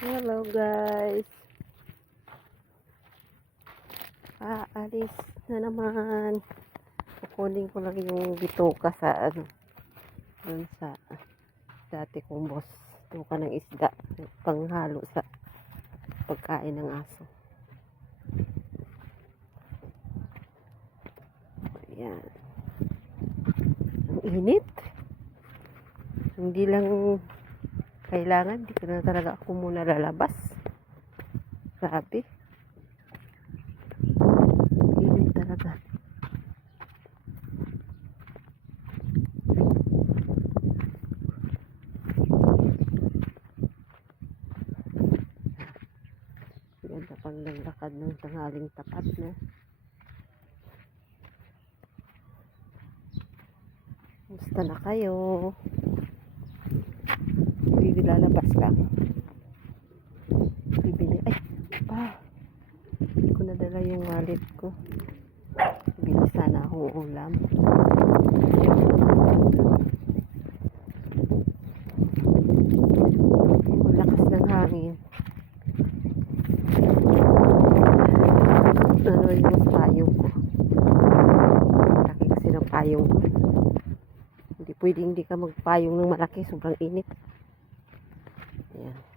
Hello guys, aalis na naman. Kukunin ko lang yung bituka sa dun sa dati kong boss, bituka ng isda panghalo sa pagkain ng aso. Ayan, ang init, hindi lang kailangan, di ko na talaga ako muna lalabas. Grabe. Init talaga. Ganda pang naglakad ng tanghaling tapat na. Gusto na kayo? Hindi lalabas lang. Bibili. Ay! Hindi ko nadala yung wallet ko. Bibili sana akong ulam. Ang lakas ng hangin. Ano yung payong ko? Malaki kasi ng payong ko. Hindi pwedeng hindi ka magpayong ng malaki. Sobrang init. Ayan.